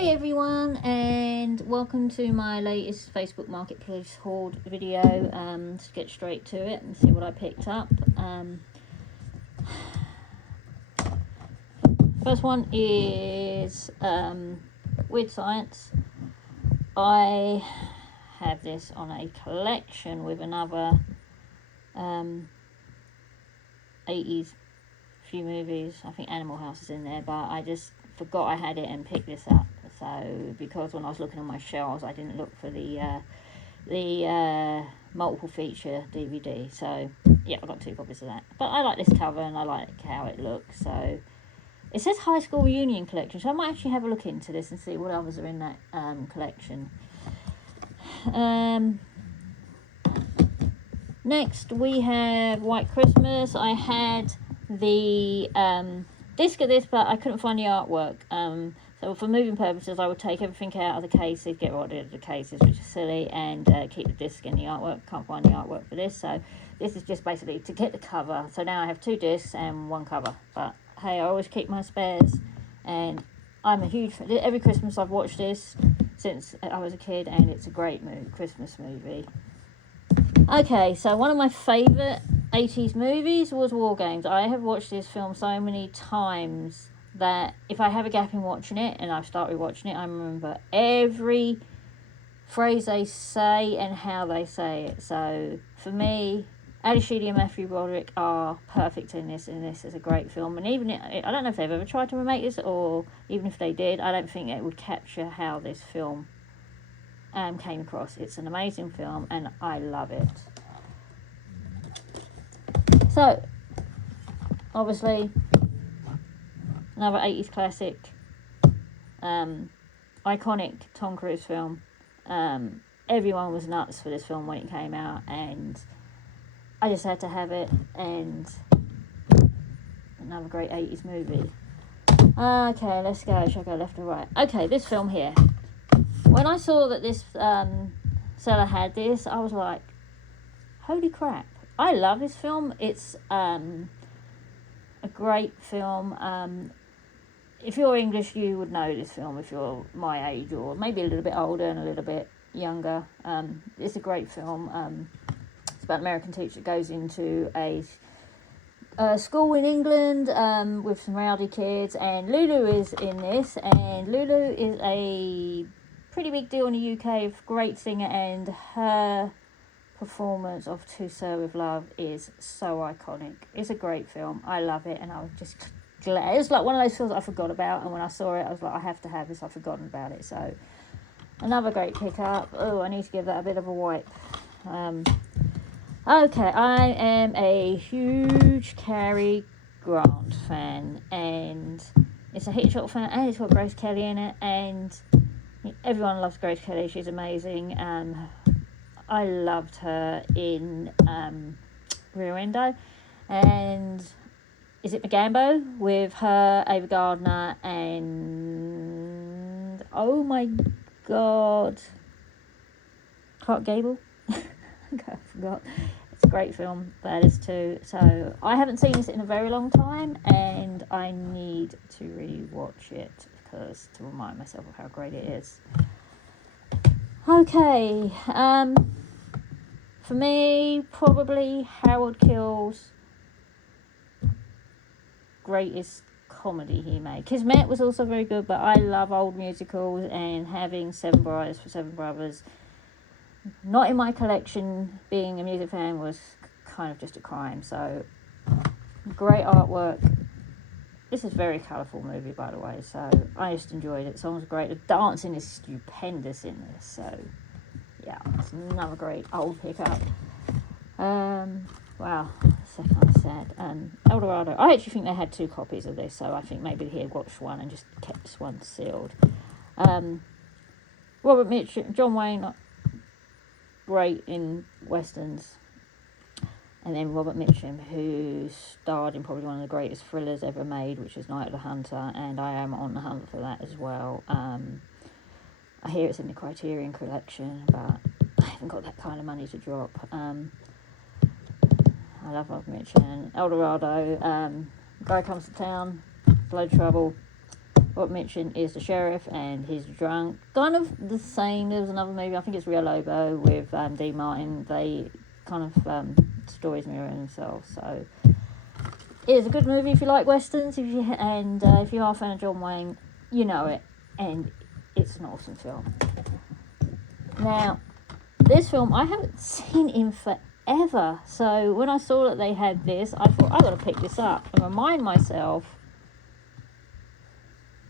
Hey everyone, and welcome to my latest Facebook Marketplace haul video. Let's get straight to it and see what I picked up. First one is Weird Science. I have this on a collection with another 80s few movies. I think Animal House is in there, but I just forgot I had it and picked this up. So because when I was looking on my shelves, I didn't look for the multiple feature DVD. So yeah, I got 2 copies of that. But I like this cover and I like how it looks. So it says High School Reunion Collection, so I might actually have a look into this and see what others are in that collection. Next we have White Christmas. I had the disc of this, but I couldn't find the artwork. So for moving purposes, I would take everything out of the cases, get rid of the cases, which is silly, and keep the disc and the artwork. Can't find the artwork for this, so this is just basically to get the cover. So now I have 2 discs and 1 cover. But hey, I always keep my spares, and I'm a huge fan. Every Christmas I've watched this since I was a kid, and it's a great Christmas movie. Okay, so one of my favourite 80s movies was War Games. I have watched this film so many times that if I have a gap in watching it and I start rewatching it, I remember every phrase they say and how they say it. So for me, Ali Sheedy and Matthew Broderick are perfect in this, and this is a great film. And even I don't know if they've ever tried to remake this, or even if they did, I don't think it would capture how this film came across. It's an amazing film and I love it. So obviously another 80s classic, iconic Tom Cruise film. Everyone was nuts for this film when it came out, and I just had to have it. And another great 80s movie. Okay, let's go. Shall I go left or right? Okay, this film here. When I saw that this seller had this, I was like, holy crap. I love this film. It's a great film. If you're English, you would know this film if you're my age, or maybe a little bit older and a little bit younger. It's a great film. It's about an American teacher that goes into a school in England with some rowdy kids, and Lulu is in this, and Lulu is a pretty big deal in the UK, great singer, and her performance of To Sir With Love is so iconic. It's a great film. I love it, and I was just glad. It was like one of those films I forgot about, and when I saw it I was like, I have to have this. I've forgotten about it. So another great pickup. Oh, I need to give that a bit of a wipe. Okay, I am a huge Cary Grant fan, and it's a Hitchcock fan, and it's got Grace Kelly in it, and everyone loves Grace Kelly. She's amazing. I loved her in Rear Window, and is it Magambo with her, Ava Gardner, and oh my god, Clark Gable. I forgot. It's a great film. That is too. So I haven't seen this in a very long time, and I need to rewatch it to remind myself of how great it is. Okay, for me, probably Howard Keuls' greatest comedy he made. Kismet was also very good, but I love old musicals, and having Seven Brides for Seven Brothers not in my collection, being a music fan, was kind of just a crime. So great artwork. This is a very colourful movie, by the way, so I just enjoyed it. The song's great. The dancing is stupendous in this, so yeah, it's another great old pickup. Wow, that's kind of sad. El Dorado. I actually think they had 2 copies of this, so I think maybe he had watched one and just kept this one sealed. Robert Mitchum, John Wayne, great in westerns. And then Robert Mitchum, who starred in probably one of the greatest thrillers ever made, which is Night of the Hunter, and I am on the hunt for that as well. I hear it's in the Criterion collection, but I haven't got that kind of money to drop. I love Robert Mitchum. El Dorado, Guy Comes to Town, Blood Trouble. Robert Mitchum is the sheriff and he's drunk. Kind of the same. There was another movie, I think it's Rio Lobo, with Dean Martin. They kind of stories mirror themselves. So it is a good movie if you like westerns. If you are a fan of John Wayne, you know it, and it's an awesome film. Now, this film I haven't seen in forever. So when I saw that they had this, I thought I've got to pick this up and remind myself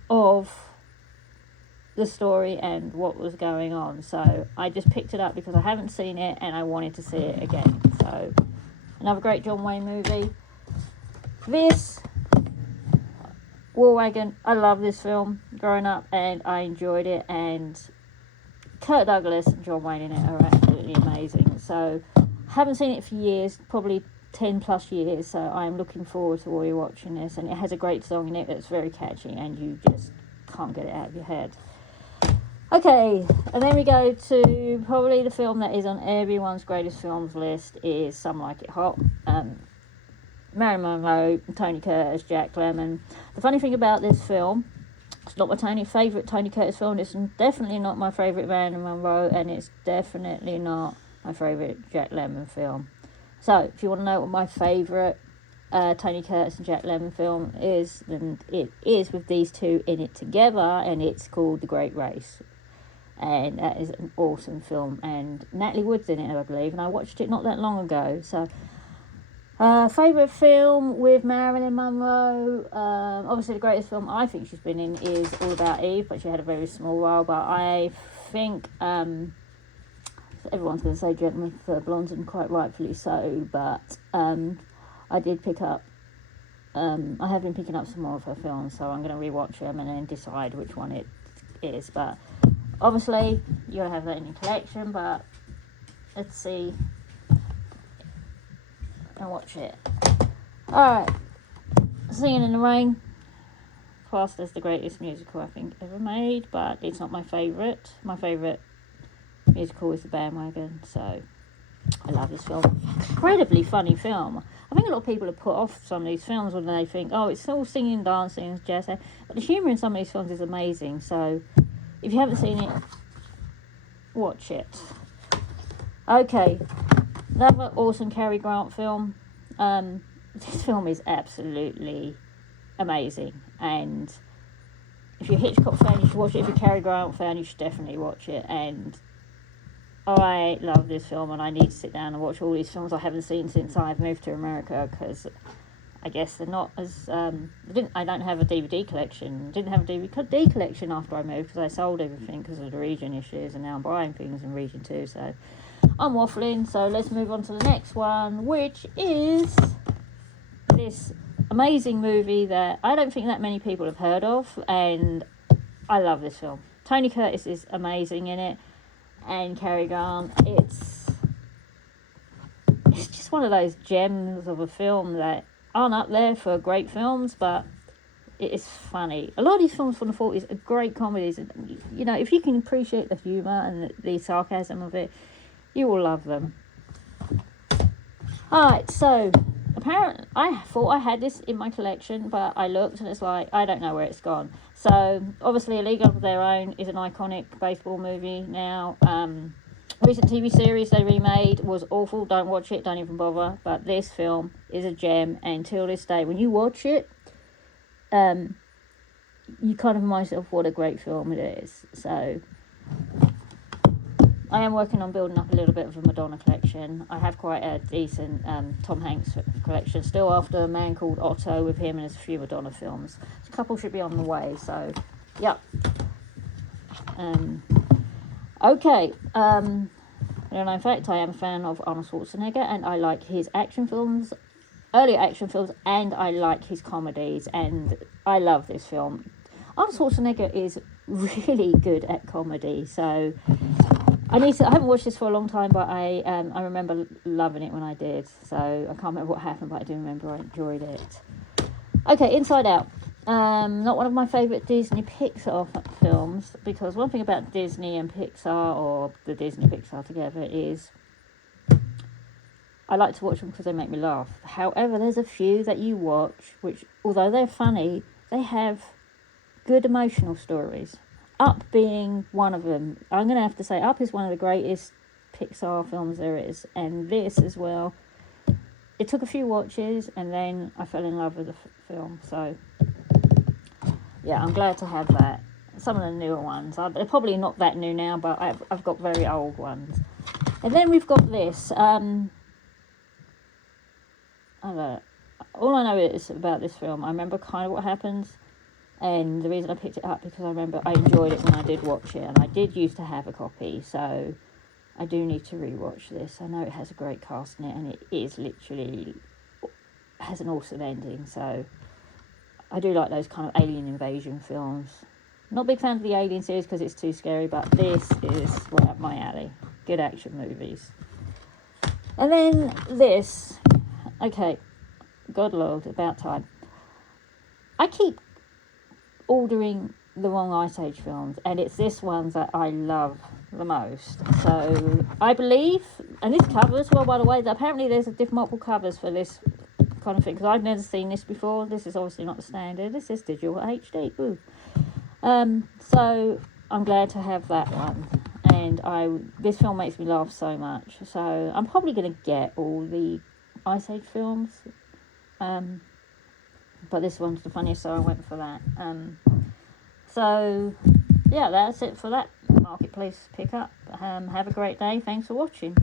of the story and what was going on. So I just picked it up because I haven't seen it and I wanted to see it again. So another great John Wayne movie. This War Wagon, I love this film growing up and I enjoyed it, and Kirk Douglas and John Wayne in it are absolutely amazing. So haven't seen it for years, probably 10 plus years, so I'm looking forward to watching this, and it has a great song in it that's very catchy and you just can't get it out of your head. Okay, and then we go to probably the film that is on everyone's greatest films list is Some Like It Hot. Marilyn Monroe, Tony Curtis, Jack Lemmon. The funny thing about this film, it's not my favourite Tony Curtis film, it's definitely not my favourite Marilyn Monroe, and it's definitely not my favourite Jack Lemmon film. So, if you want to know what my favourite Tony Curtis and Jack Lemmon film is, then it is with these two in it together, and it's called The Great Race. And that is an awesome film, and Natalie Wood's in it, I believe, and I watched it not that long ago. So, favourite film with Marilyn Monroe, obviously the greatest film I think she's been in is All About Eve, but she had a very small role. But I think everyone's going to say Gentlemen Prefer Blondes, and quite rightfully so, but I did pick up, I have been picking up some more of her films, so I'm going to rewatch them and then decide which one it is. But obviously you're going to have that in your collection, but let's see and watch it. Alright, Singing in the Rain, classed as the greatest musical I think ever made, but it's not my favourite. My favourite musical is The Bandwagon, so I love this film. Incredibly funny film. I think a lot of people are put off some of these films when they think, oh, it's all singing, dancing, jazz, but the humour in some of these films is amazing. So if you haven't seen it, watch it. Okay, another awesome Cary Grant film. This film is absolutely amazing, and if you're a Hitchcock fan, you should watch it. If you're a Cary Grant fan, you should definitely watch it. And I love this film, and I need to sit down and watch all these films I haven't seen since I've moved to America, because I guess they're not as I don't have a DVD collection. Didn't have a DVD collection after I moved, because I sold everything because of the region issues, and now I'm buying things in region 2. So I'm waffling. So let's move on to the next one, which is this amazing movie that I don't think that many people have heard of, and I love this film. Tony Curtis is amazing in it, and Cary Grant. It's just one of those gems of a film that aren't up there for great films, but it is funny. A lot of these films from the 40s are great comedies, and you know, if you can appreciate the humour and the sarcasm of it, you will love them. Alright, so apparently I thought I had this in my collection, but I looked and it's like, I don't know where it's gone. So obviously A League of Their Own is an iconic baseball movie now. Recent TV series they remade was awful. Don't watch it, don't even bother. But this film is a gem, and till this day when you watch it, you kind of remind yourself what a great film it is. So I am working on building up a little bit of a Madonna collection. I have quite a decent Tom Hanks collection still, after A Man Called Otto with him, and there's a few Madonna films. A couple should be on the way, so yep. Okay, in fact, I am a fan of Arnold Schwarzenegger, and I like his action films, earlier action films, and I like his comedies, and I love this film. Arnold Schwarzenegger is really good at comedy, so I haven't watched this for a long time, but I remember loving it when I did. So I can't remember what happened, but I do remember I enjoyed it. Okay, Inside Out. Not one of my favourite Disney Pixar films, because one thing about Disney and Pixar, or the Disney Pixar together, is I like to watch them because they make me laugh. However, there's a few that you watch which, although they're funny, they have good emotional stories. Up being one of them. I'm going to have to say Up is one of the greatest Pixar films there is, and this as well. It took a few watches, and then I fell in love with the film. So yeah, I'm glad to have that. Some of the newer ones, they're probably not that new now, but I've got very old ones. And then we've got this. All I know is about this film, I remember kind of what happens, and the reason I picked it up because I remember I enjoyed it when I did watch it, and I did used to have a copy, so I do need to rewatch this. I know it has a great cast in it, and it is literally has an awesome ending, so I do like those kind of alien invasion films. Not a big fan of the Alien series because it's too scary, but this is right up my alley. Good action movies. And then this. Okay, God Lord, about time. I keep ordering the wrong Ice Age films, and it's this one that I love the most. So I believe, and this cover as well, by the way, that apparently there's multiple covers for this kind of thing, because I've never seen this before. This is obviously not the standard. This is digital HD. Ooh. So I'm glad to have that one, and this film makes me laugh so much, so I'm probably going to get all the Ice Age films, but this one's the funniest, so I went for that. So yeah, that's it for that Marketplace pickup. Have a great day. Thanks for watching.